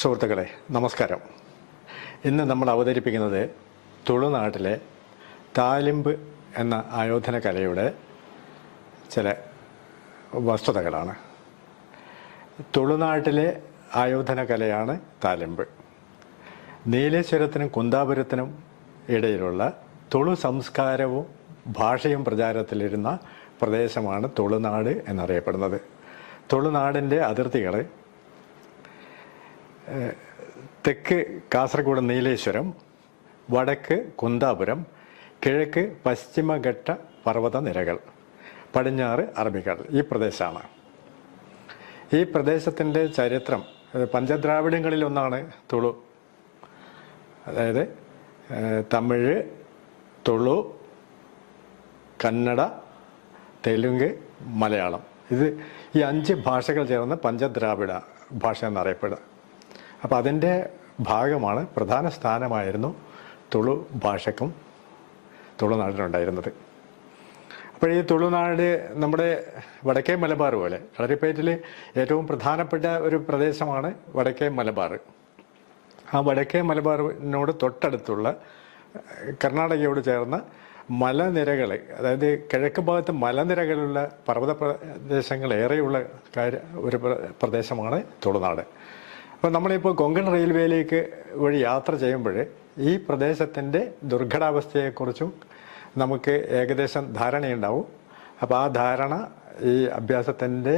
സുഹൃത്തുക്കളെ നമസ്കാരം. ഇന്ന് നമ്മൾ അവതരിപ്പിക്കുന്നത് തുളുനാട്ടിലെ താലിമ്പ് എന്ന ആയോധന കലയുടെ ചില വസ്തുതകളാണ്. തുളുനാട്ടിലെ ആയോധന കലയാണ് താലിമ്പ്. നീലേശ്വരത്തിനും കുന്താപുരത്തിനും ഇടയിലുള്ള തുളു സംസ്കാരവും ഭാഷയും പ്രചാരത്തിലിരുന്ന പ്രദേശമാണ് തുളുനാട് എന്നറിയപ്പെടുന്നത്. തുളുനാടിൻ്റെ അതിർത്തികൾ തെക്ക് കാസർഗോഡ് നീലേശ്വരം, വടക്ക് കുന്താപുരം, കിഴക്ക് പശ്ചിമഘട്ട പർവ്വത നിരകൾ, പടിഞ്ഞാറ് അറബിക്കടൽ. ഈ പ്രദേശമാണ്. ഈ പ്രദേശത്തിൻ്റെ ചരിത്രം പഞ്ചദ്രാവിഡങ്ങളിലൊന്നാണ് തുളു. അതായത് തമിഴ്, തുളു, കന്നഡ, തെലുങ്ക്, മലയാളം. ഈ 5 ഭാഷകൾ ചേർന്ന് പഞ്ചദ്രാവിഡ ഭാഷ എന്നറിയപ്പെടുക. അപ്പോൾ അതിൻ്റെ ഭാഗമാണ്, പ്രധാന സ്ഥാനമായിരുന്നു തുളു ഭാഷയ്ക്കും തുളുനാടിനുണ്ടായിരുന്നത്. അപ്പോൾ ഈ തുളുനാട് നമ്മുടെ വടക്കേ മലബാർ പോലെ, കളരിപ്പയറ്റിൽ ഏറ്റവും പ്രധാനപ്പെട്ട ഒരു പ്രദേശമാണ് വടക്കേ മലബാർ. ആ വടക്കേ മലബാറിനോട് തൊട്ടടുത്തുള്ള കർണാടകയോട് ചേർന്ന മലനിരകൾ, അതായത് കിഴക്ക് ഭാഗത്ത് മലനിരകളുള്ള പർവ്വത പ്രദേശങ്ങൾ ഏറെയുള്ള ഒരു പ്രദേശമാണ് തുളുനാട്. അപ്പോൾ നമ്മളിപ്പോൾ കൊങ്കൺ റെയിൽവേയിലേക്ക് വഴി യാത്ര ചെയ്യുമ്പോൾ ഈ പ്രദേശത്തിൻ്റെ ദുർഘടാവസ്ഥയെക്കുറിച്ചും നമുക്ക് ഏകദേശം ധാരണയുണ്ടാവും. അപ്പോൾ ആ ധാരണ ഈ അഭ്യാസത്തിൻ്റെ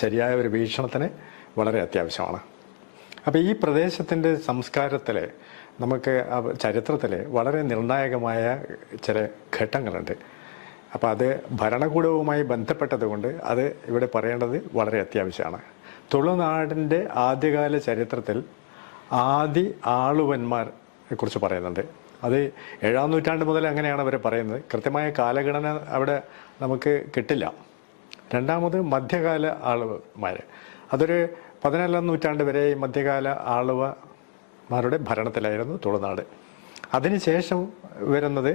ശരിയായ ഒരു വീക്ഷണത്തിന് വളരെ അത്യാവശ്യമാണ്. അപ്പോൾ ഈ പ്രദേശത്തിൻ്റെ സംസ്കാരത്തിൽ, നമുക്ക് ചരിത്രത്തിൽ വളരെ നിർണായകമായ ചില ഘട്ടങ്ങളുണ്ട്. അപ്പോൾ അത് ഭരണകൂടവുമായി ബന്ധപ്പെട്ടതുകൊണ്ട് അത് ഇവിടെ പറയേണ്ടത് വളരെ അത്യാവശ്യമാണ്. തുളുനാടിൻ്റെ ആദ്യകാല ചരിത്രത്തിൽ ആദി ആളുവന്മാരെ കുറിച്ച് പറയുന്നുണ്ട്. അത് 7-ാം നൂറ്റാണ്ട് മുതൽ അങ്ങനെയാണ് അവർ പറയുന്നത്. കൃത്യമായ കാലഗണന അവിടെ നമുക്ക് കിട്ടില്ല. രണ്ടാമത് മധ്യകാല ആളുവന്മാർ, അതൊരു 14-ാം നൂറ്റാണ്ട് വരെ ഈ മധ്യകാല ആളുവമാരുടെ ഭരണത്തിലായിരുന്നു തുളുനാട്. അതിനുശേഷം വരുന്നത്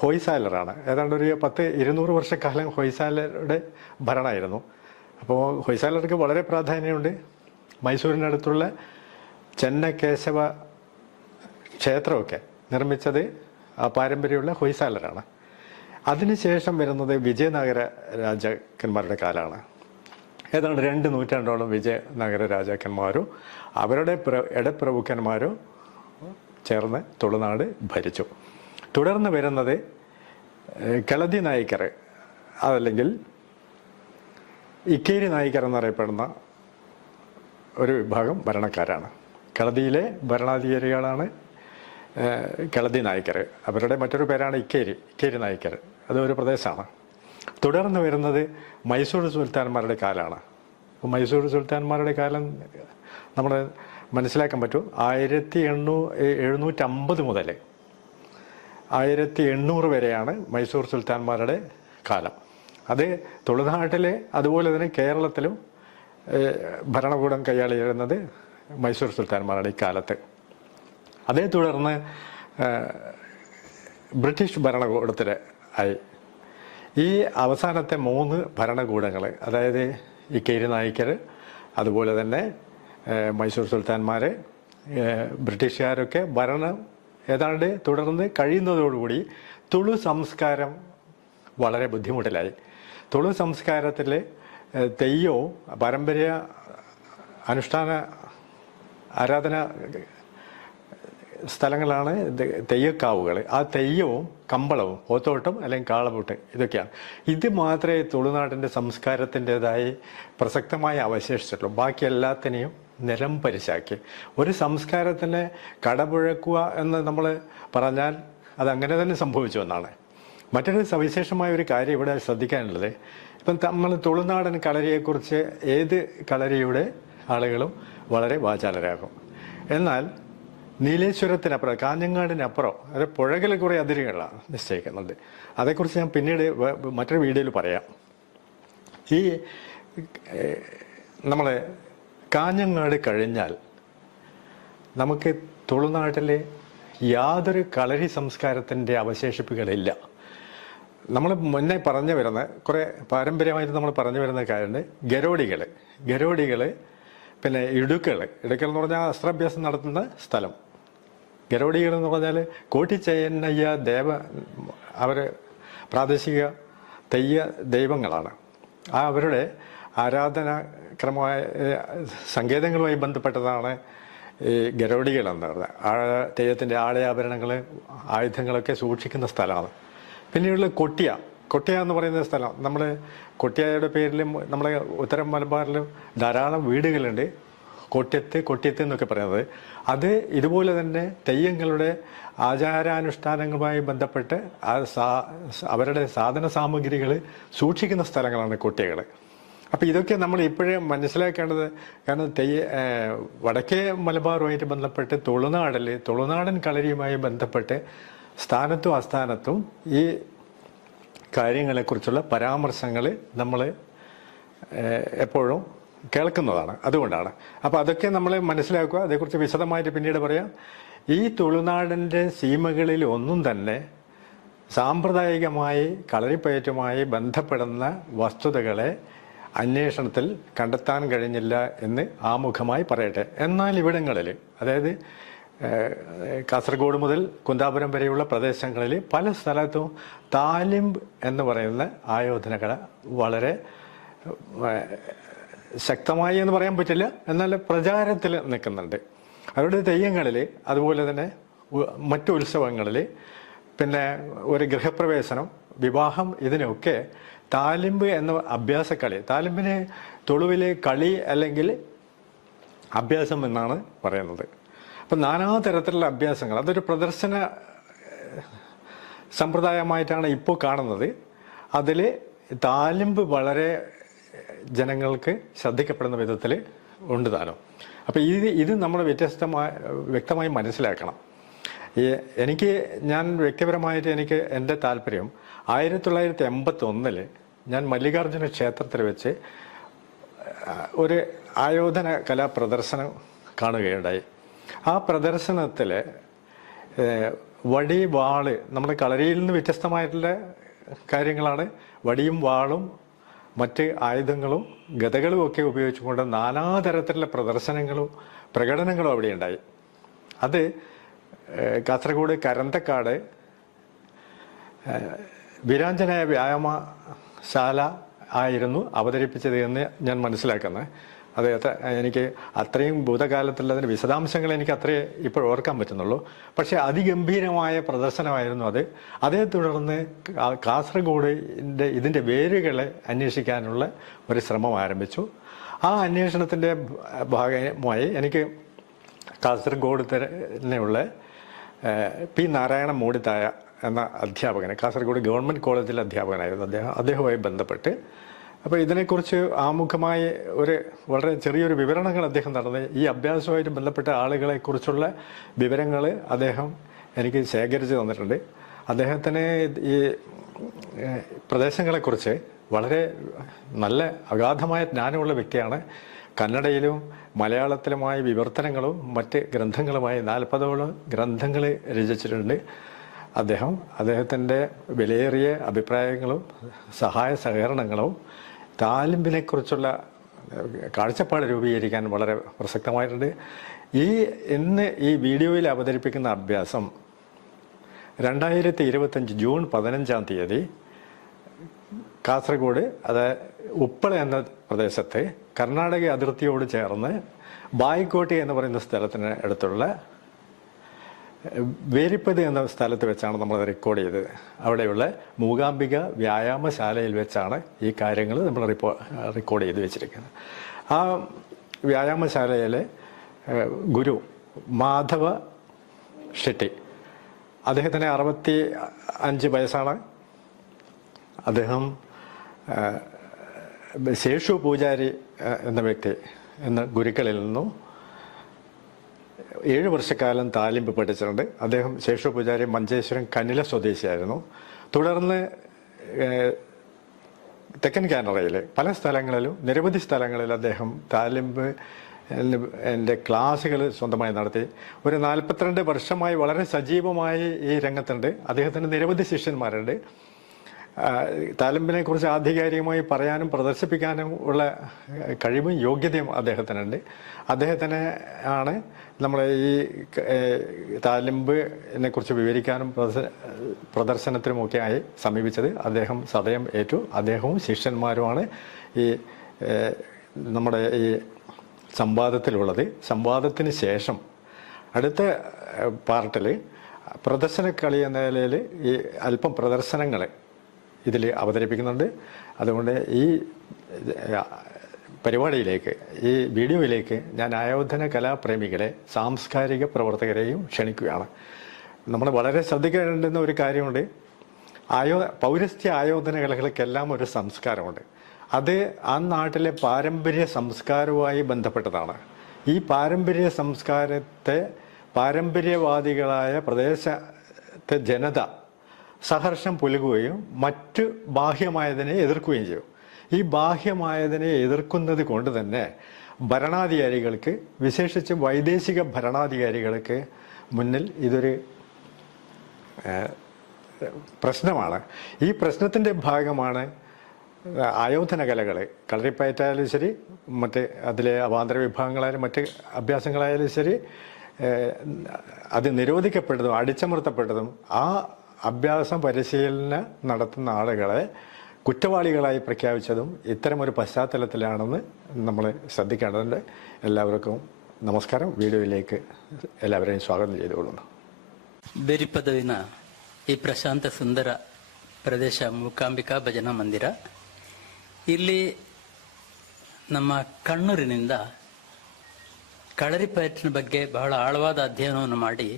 ഹൊയ്സാലറാണ്. ഏതാണ്ട് ഒരു 200 വർഷക്കാലം ഹൊയ്സാലരുടെ ഭരണമായിരുന്നു. അപ്പോൾ ഹൊയ്സാലർക്ക് വളരെ പ്രാധാന്യമുണ്ട്. മൈസൂരിനടുത്തുള്ള ചെന്നകേശവ ക്ഷേത്രമൊക്കെ നിർമ്മിച്ചത് ആ പാരമ്പര്യമുള്ള ഹൊയ്സാലരാണ്. അതിനുശേഷം വരുന്നത് വിജയനഗര രാജാക്കന്മാരുടെ കാലമാണ്. ഏതാണ്ട് 2 നൂറ്റാണ്ടോളം വിജയനഗര രാജാക്കന്മാരും അവരുടെ ഇടപ്രഭുക്കന്മാരും ചേർന്ന് തുളുനാട് ഭരിച്ചു. തുടർന്ന് വരുന്നത് കെളതി നായ്ക്കർ, അതല്ലെങ്കിൽ ഇക്കേരി നായ്ക്കർ എന്നറിയപ്പെടുന്ന ഒരു വിഭാഗം ഭരണക്കാരാണ്. കെളതിയിലെ ഭരണാധികാരികളാണ് കെളതി നായ്ക്കർ. അവരുടെ മറ്റൊരു പേരാണ് ഇക്കേരി നായ്ക്കർ. അതൊരു പ്രദേശമാണ്. തുടർന്ന് വരുന്നത് മൈസൂർ സുൽത്താൻമാരുടെ കാലമാണ്. അപ്പോൾ മൈസൂർ സുൽത്താൻമാരുടെ കാലം നമ്മൾ മനസ്സിലാക്കാൻ പറ്റും. 1750 മുതൽ 1800 വരെയാണ് മൈസൂർ സുൽത്താൻമാരുടെ കാലം. അത് തുളുനാട്ടിലെ അതുപോലെ തന്നെ കേരളത്തിലും ഭരണകൂടം കൈയാളിയിരുന്നത് മൈസൂർ സുൽത്താൻമാരുടെ ഈ കാലത്ത്. അതേ തുടർന്ന് ബ്രിട്ടീഷ് ഭരണകൂടത്തിൽ ആയി. ഈ അവസാനത്തെ 3 ഭരണകൂടങ്ങൾ, അതായത് ഇക്കേരി നായ്ക്കർ, അതുപോലെ തന്നെ മൈസൂർ സുൽത്താൻമാർ, ബ്രിട്ടീഷുകാരൊക്കെ ഭരണം ഏതാണ്ട് തുടർന്ന് കഴിയുന്നതോടുകൂടി തുളു സംസ്കാരം വളരെ ബുദ്ധിമുട്ടിലായി. തുളു സംസ്കാരത്തിൽ തെയ്യവും പാരമ്പര്യ അനുഷ്ഠാന ആരാധന സ്ഥലങ്ങളാണ് തെയ്യക്കാവുകൾ. ആ തെയ്യവും കമ്പളവും പോത്തോട്ടം അല്ലെങ്കിൽ കാളപൂട്ട് ഇതൊക്കെയാണ്. ഇത് മാത്രമേ തുളുനാടിൻ്റെ സംസ്കാരത്തിൻ്റെതായി പ്രസക്തമായി അവശേഷിച്ചിട്ടുള്ളൂ. ബാക്കി എല്ലാത്തിനെയും നിലം പരിശാക്കി. ഒരു സംസ്കാരത്തിനെ കടപുഴക്കുക എന്ന് നമ്മൾ പറഞ്ഞാൽ അതങ്ങനെ തന്നെ സംഭവിച്ചു എന്നാണ്. മറ്റൊരു സവിശേഷമായ ഒരു കാര്യം ഇവിടെ ശ്രദ്ധിക്കാനുള്ളത്, ഇപ്പം നമ്മൾ തുളുനാടൻ കളരിയെക്കുറിച്ച് ഏത് കളരിയുടെ ആളുകളും വളരെ വാചാലരാകും. എന്നാൽ നീലേശ്വരത്തിനപ്പുറം, കാഞ്ഞങ്ങാടിനപ്പുറം അത് പുഴകൾ കുറേ അതിരുകളാണ് നിശ്ചയിക്കുന്നുണ്ട്. അതേക്കുറിച്ച് ഞാൻ പിന്നീട് മറ്റൊരു വീഡിയോയിൽ പറയാം. ഈ നമ്മൾ കാഞ്ഞങ്ങാട് കഴിഞ്ഞാൽ നമുക്ക് തുളുനാട്ടിലെ യാതൊരു കളരി സംസ്കാരത്തിൻ്റെ അവശേഷിപ്പുകളില്ല. നമ്മൾ മുന്നേ പറഞ്ഞു വരുന്ന കുറേ പാരമ്പര്യമായിട്ട് നമ്മൾ പറഞ്ഞു വരുന്ന കാര്യമുണ്ട്. ഗരോഡികൾ പിന്നെ ഇടുക്കൾ എന്ന് പറഞ്ഞാൽ അസ്ത്രാഭ്യാസം നടത്തുന്ന സ്ഥലം. ഗരോഡികൾ എന്ന് പറഞ്ഞാൽ കോട്ടിച്ചെന്നയ്യ അവർ പ്രാദേശിക തെയ്യ ദൈവങ്ങളാണ്. അവരുടെ ആരാധനാക്രമമായ സങ്കേതങ്ങളുമായി ബന്ധപ്പെട്ടതാണ് ഈ ഗരോഡികൾ എന്ന് പറയുന്നത്. തെയ്യത്തിൻ്റെ ആടയാഭരണങ്ങൾ, ആയുധങ്ങളൊക്കെ സൂക്ഷിക്കുന്ന സ്ഥലമാണ്. പിന്നീടുള്ള കൊട്ടിയ എന്ന് പറയുന്ന സ്ഥലം, നമ്മൾ കൊട്ടിയയുടെ പേരിൽ നമ്മളെ ഉത്തര മലബാറിലും ധാരാളം വീടുകളുണ്ട്. കൊട്ടിയത്ത് എന്നൊക്കെ പറയുന്നത്. അത് ഇതുപോലെ തന്നെ തെയ്യങ്ങളുടെ ആചാരാനുഷ്ഠാനങ്ങളുമായി ബന്ധപ്പെട്ട് അവരുടെ സാധന സാമഗ്രികൾ സൂക്ഷിക്കുന്ന സ്ഥലങ്ങളാണ് കൊട്ടിയകൾ. അപ്പോൾ ഇതൊക്കെ നമ്മൾ ഇപ്പോഴേ മനസ്സിലാക്കേണ്ടത്. കാരണം വടക്കേ മലബാറുമായിട്ട് ബന്ധപ്പെട്ട് തുളുനാടൻ കളരിയുമായി ബന്ധപ്പെട്ട് സ്ഥാനത്തും അസ്ഥാനത്തും ഈ കാര്യങ്ങളെക്കുറിച്ചുള്ള പരാമർശങ്ങൾ നമ്മൾ എപ്പോഴും കേൾക്കുന്നതാണ്. അതുകൊണ്ടാണ്. അപ്പോൾ അതൊക്കെ നമ്മൾ മനസ്സിലാക്കുക. അതേക്കുറിച്ച് വിശദമായിട്ട് പിന്നീട് പറയാം. ഈ തുളുനാടിൻ്റെ സീമകളിൽ ഒന്നും തന്നെ സാമ്പ്രദായികമായി കളരിപ്പയറ്റുമായി ബന്ധപ്പെടുന്ന വസ്തുതകളെ അന്വേഷണത്തിൽ കണ്ടെത്താൻ കഴിഞ്ഞില്ല എന്ന് ആമുഖമായി പറയട്ടെ. എന്നാൽ ഇവിടങ്ങളിൽ, അതായത് കാസർഗോഡ് മുതൽ കുന്താപുരം വരെയുള്ള പ്രദേശങ്ങളിൽ പല സ്ഥലത്തും താലിംബ് എന്ന് പറയുന്ന ആയോധനകല വളരെ ശക്തമായി എന്ന് പറയാൻ പറ്റില്ല, എന്നാൽ പ്രചാരത്തിൽ നിൽക്കുന്നുണ്ട്. അവരുടെ തെയ്യങ്ങളിൽ, അതുപോലെ തന്നെ മറ്റു ഉത്സവങ്ങളിൽ, പിന്നെ ഒരു ഗൃഹപ്രവേശനം, വിവാഹം, ഇതിനൊക്കെ താലിംബ് എന്ന അഭ്യാസക്കളി, താലിംബിന് തുളുവിലെ കളി അല്ലെങ്കിൽ അഭ്യാസം എന്നാണ് പറയുന്നത്. അപ്പം നാനാതരത്തിലുള്ള അഭ്യാസങ്ങൾ, അതൊരു പ്രദർശന സമ്പ്രദായമായിട്ടാണ് ഇപ്പോൾ കാണുന്നത്. അതിൽ താലിംബ് വളരെ ജനങ്ങൾക്ക് ശ്രദ്ധിക്കപ്പെടുന്ന വിധത്തിൽ ഉണ്ട് താനും. അപ്പം ഇത് നമ്മൾ വ്യക്തമായി മനസ്സിലാക്കണം. ഞാൻ വ്യക്തിപരമായിട്ട് എൻ്റെ താല്പര്യം 1981 ഞാൻ മല്ലികാർജുന ക്ഷേത്രത്തിൽ വെച്ച് ഒരു ആയോധന കലാ പ്രദർശനം കാണുകയുണ്ടായി. ആ പ്രദർശനത്തിൽ വടി, വാള്, നമ്മുടെ കളരിയിൽ നിന്ന് വ്യത്യസ്തമായിട്ടുള്ള കാര്യങ്ങളാണ്. വടിയും വാളും മറ്റ് ആയുധങ്ങളും ഗദകളും ഒക്കെ ഉപയോഗിച്ചുകൊണ്ട് നാനാതരത്തിലുള്ള പ്രകടനങ്ങളും അവിടെ ഉണ്ടായി. അത് കാസർഗോഡ് കരന്തക്കാട് വീരാഞ്ജനേയ വ്യായാമശാല ആയിരുന്നു അവതരിപ്പിച്ചത് എന്ന് ഞാൻ മനസ്സിലാക്കുന്നത്. അദ്ദേഹത്തെ എനിക്ക് അത്രയും ഭൂതകാലത്തുള്ളതിൻ്റെ വിശദാംശങ്ങൾ എനിക്ക് അത്രയേ ഇപ്പോൾ ഓർക്കാൻ പറ്റുന്നുള്ളൂ. പക്ഷേ അതിഗംഭീരമായ പ്രദർശനമായിരുന്നു അത്. അതേ തുടർന്ന് കാസർഗോഡിൻ്റെ ഇതിൻ്റെ വേരുകളെ അന്വേഷിക്കാനുള്ള ഒരു ശ്രമം ആരംഭിച്ചു. ആ അന്വേഷണത്തിൻ്റെ ഭാഗമായി എനിക്ക് കാസർഗോഡ് തന്നെയുള്ള പി നാരായണ മൂടിത്തായ എന്ന അധ്യാപകനെ, കാസർഗോഡ് ഗവൺമെൻറ് കോളേജിലെ അധ്യാപകനായിരുന്നു അദ്ദേഹവുമായി ബന്ധപ്പെട്ട്, അപ്പോൾ ഇതിനെക്കുറിച്ച് ആമുഖമായി വളരെ ചെറിയൊരു വിവരണങ്ങൾ അദ്ദേഹം നടന്നത്. ഈ അഭ്യാസവുമായിട്ട് ബന്ധപ്പെട്ട ആളുകളെക്കുറിച്ചുള്ള വിവരങ്ങൾ അദ്ദേഹം എനിക്ക് ശേഖരിച്ച് തന്നിട്ടുണ്ട്. അദ്ദേഹത്തിന് ഈ പ്രദേശങ്ങളെക്കുറിച്ച് വളരെ നല്ല അഗാധമായ ജ്ഞാനമുള്ള വ്യക്തിയാണ്. കന്നഡയിലും മലയാളത്തിലുമായി വിവർത്തനങ്ങളും മറ്റ് ഗ്രന്ഥങ്ങളുമായി 40ഓളം ഗ്രന്ഥങ്ങൾ രചിച്ചിട്ടുണ്ട്. അദ്ദേഹത്തിൻ്റെ വിലയേറിയ അഭിപ്രായങ്ങളും സഹായ സഹകരണങ്ങളും താലിംബിനെക്കുറിച്ചുള്ള കാഴ്ചപ്പാട് രൂപീകരിക്കാൻ വളരെ പ്രസക്തമായിട്ടുണ്ട്. ഇന്ന് ഈ വീഡിയോയിൽ അവതരിപ്പിക്കുന്ന അഭ്യാസം 2025 ജൂൺ 15 കാസർഗോഡ്, ഉപ്പള എന്ന പ്രദേശത്ത് കർണാടക അതിർത്തിയോട് ചേർന്ന് ബായിക്കോട്ടി എന്ന് പറയുന്ന സ്ഥലത്തിന് അടുത്തുള്ള വേരിപ്പത് എന്ന സ്ഥലത്ത് വെച്ചാണ് നമ്മൾ റെക്കോർഡ് ചെയ്തത്. അവിടെയുള്ള മൂകാംബിക വ്യായാമശാലയിൽ വെച്ചാണ് ഈ കാര്യങ്ങൾ നമ്മൾ റെക്കോർഡ് ചെയ്ത് വെച്ചിരിക്കുന്നത്. ആ വ്യായാമശാലയിലെ ഗുരു മാധവ ഷെട്ടി, അദ്ദേഹത്തിന് 65 വയസ്സാണ്. അദ്ദേഹം ശേഷു പൂജാരി എന്ന ഗുരുക്കളിൽ നിന്നും 7 വർഷക്കാലം താലിംബ് പഠിച്ചിട്ടുണ്ട്. അദ്ദേഹം ശേഷു പൂജാരി മഞ്ചേശ്വരം കനില സ്വദേശിയായിരുന്നു. തുടർന്ന് തെക്കൻ കാനഡയിൽ പല സ്ഥലങ്ങളിലും നിരവധി സ്ഥലങ്ങളിൽ അദ്ദേഹം താലിംബ് ക്ലാസ്സുകൾ സ്വന്തമായി നടത്തി. ഒരു 42 വർഷമായി വളരെ സജീവമായി ഈ രംഗത്തുണ്ട്. അദ്ദേഹത്തിന് നിരവധി ശിഷ്യന്മാരുണ്ട്. താലമ്പിനെ കുറിച്ച് ആധികാരികമായി പറയാനും പ്രദർശിപ്പിക്കാനും ഉള്ള കഴിവും യോഗ്യതയും അദ്ദേഹത്തിനുണ്ട്. അദ്ദേഹത്തിന് ആണ് നമ്മളെ ഈ താലിമ്പിനെ കുറിച്ച് വിവരിക്കാനും പ്രദർശനത്തിനുമൊക്കെയായി സമീപിച്ചത്. അദ്ദേഹം സദയം ഏറ്റു. അദ്ദേഹവും ശിഷ്യന്മാരുമാണ് ഈ നമ്മുടെ ഈ സംവാദത്തിലുള്ളത്. സംവാദത്തിന് ശേഷം അടുത്ത പാർട്ടിൽ പ്രദർശനക്കളി എന്ന നിലയിൽ ഈ അല്പം പ്രദർശനങ്ങൾ ഇതിൽ അവതരിപ്പിക്കുന്നുണ്ട്. അതുകൊണ്ട് ഈ പരിപാടിയിലേക്ക്, ഈ വീഡിയോയിലേക്ക് ഞാൻ ആയോധന കലാപ്രേമികളെ, സാംസ്കാരിക പ്രവർത്തകരെയും ക്ഷണിക്കുകയാണ്. നമ്മൾ വളരെ ശ്രദ്ധിക്കേണ്ടുന്ന ഒരു കാര്യമുണ്ട്. പൗരസ്ത്യ ആയോധന കലകൾക്കെല്ലാം ഒരു സംസ്കാരമുണ്ട്. അത് ആ നാട്ടിലെ പാരമ്പര്യ സംസ്കാരവുമായി ബന്ധപ്പെട്ടതാണ്. ഈ പാരമ്പര്യ സംസ്കാരത്തെ പാരമ്പര്യവാദികളായ പ്രദേശത്തെ ജനത സഹർഷം പുലുകുകയും മറ്റു ബാഹ്യമായതിനെ എതിർക്കുകയും ചെയ്യും. ഈ ബാഹ്യമായതിനെ എതിർക്കുന്നത് കൊണ്ട് തന്നെ ഭരണാധികാരികൾക്ക്, വിശേഷിച്ച് വൈദേശിക ഭരണാധികാരികൾക്ക് മുന്നിൽ ഇതൊരു പ്രശ്നമാണ്. ഈ പ്രശ്നത്തിൻ്റെ ഭാഗമാണ് ആയോധന കലകൾ, കളരിപ്പയറ്റായാലും ശരി, മറ്റ് അതിലെ അവാന്തര വിഭാഗങ്ങളായാലും മറ്റ് അഭ്യാസങ്ങളായാലും ശരി, അത് നിരോധിക്കപ്പെട്ടതും അടിച്ചമർത്തപ്പെട്ടതും ആ അഭ്യാസം പരിശീലനം നടത്തുന്ന ആളുകളെ കുറ്റവാളികളായി പ്രഖ്യാപിച്ചതും ഇത്തരമൊരു പശ്ചാത്തലത്തിലാണെന്ന് നമ്മൾ ശ്രദ്ധിക്കേണ്ടതുണ്ട്. എല്ലാവർക്കും നമസ്കാരം. വീഡിയോയിലേക്ക് എല്ലാവരെയും സ്വാഗതം ചെയ്തുകൊള്ളുന്നു. ಬೇರಿಪದವಿನ ಈ ಪ್ರಶಾಂತ ಸುಂದರ ಪ್ರದೇಶ ಮೂಕಾಂಬಿಕಾ ಭಜನಾ ಮಂದಿರ. ಇಲ್ಲಿ ನಮ್ಮ ಕಣ್ಣೂರಿನಿಂದ കളರಿಪಯಟಿನ ಬಗ್ಗೆ ಬಹಳ ಆಳವಾದ ಅಧ್ಯಯನವನ್ನು ಮಾಡಿ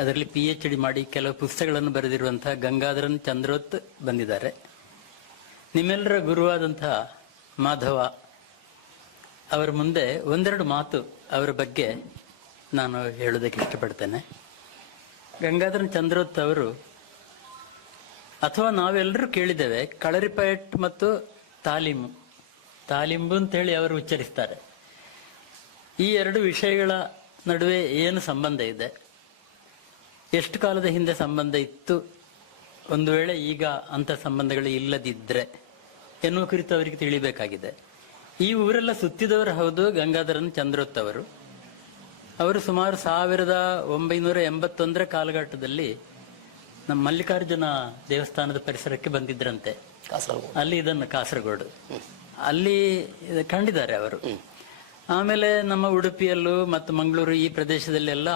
ಅದರಲ್ಲಿ PhD ಮಾಡಿ ಕೆಲವು ಪುಸ್ತಕಗಳನ್ನು ಬರೆದಿರುವಂತಹ ಗಂಗಾಧರನ್ ಚಂದ್ರೋತ್ ಬಂದಿದ್ದಾರೆ. ನಿಮ್ಮೆಲ್ಲರ ಗುರುವಾದಂತಹ ಮಾಧವ ಅವರ ಮುಂದೆ ಒಂದೆರಡು ಮಾತು ಅವರ ಬಗ್ಗೆ ನಾನು ಹೇಳೋದಕ್ಕೆ ಇಷ್ಟಪಡ್ತೇನೆ. ಗಂಗಾಧರನ್ ಚಂದ್ರೋತ್ ಅವರು, ಅಥವಾ ನಾವೆಲ್ಲರೂ ಕೇಳಿದ್ದೇವೆ, കളರಿಪಯಟ್ ಮತ್ತು ತಾಲೀಮು ಅಂತ ಹೇಳಿ ಅವರು ಉಚ್ಚರಿಸ್ತಾರೆ. ಈ ಎರಡು ವಿಷಯಗಳ ನಡುವೆ ಏನು ಸಂಬಂಧ ಇದೆ, ಎಷ್ಟು ಕಾಲದ ಹಿಂದೆ ಸಂಬಂಧ ಇತ್ತು, ಒಂದು ವೇಳೆ ಈಗ ಅಂತ ಸಂಬಂಧಗಳು ಇಲ್ಲದಿದ್ರೆ ಎನ್ನುವ ಕುರಿತು ಅವರಿಗೆ ತಿಳಿಬೇಕಾಗಿದೆ. ಈ ಊರೆಲ್ಲ ಸುತ್ತಿದವರು ಹೌದು ಗಂಗಾಧರನ್ ಚಂದ್ರೋತ್ ಅವರು ಸುಮಾರು 1981 ಕಾಲಘಟ್ಟದಲ್ಲಿ ನಮ್ಮ ಮಲ್ಲಿಕಾರ್ಜುನ ದೇವಸ್ಥಾನದ ಪರಿಸರಕ್ಕೆ ಬಂದಿದ್ರಂತೆ. ಅಲ್ಲಿ ಇದನ್ನು ಕಾಸರಗೋಡು ಅಲ್ಲಿ ಕಂಡಿದ್ದಾರೆ ಅವರು. ಆಮೇಲೆ ನಮ್ಮ ಉಡುಪಿಯಲ್ಲೂ ಮತ್ತು ಮಂಗಳೂರು ಈ ಪ್ರದೇಶದಲ್ಲೆಲ್ಲ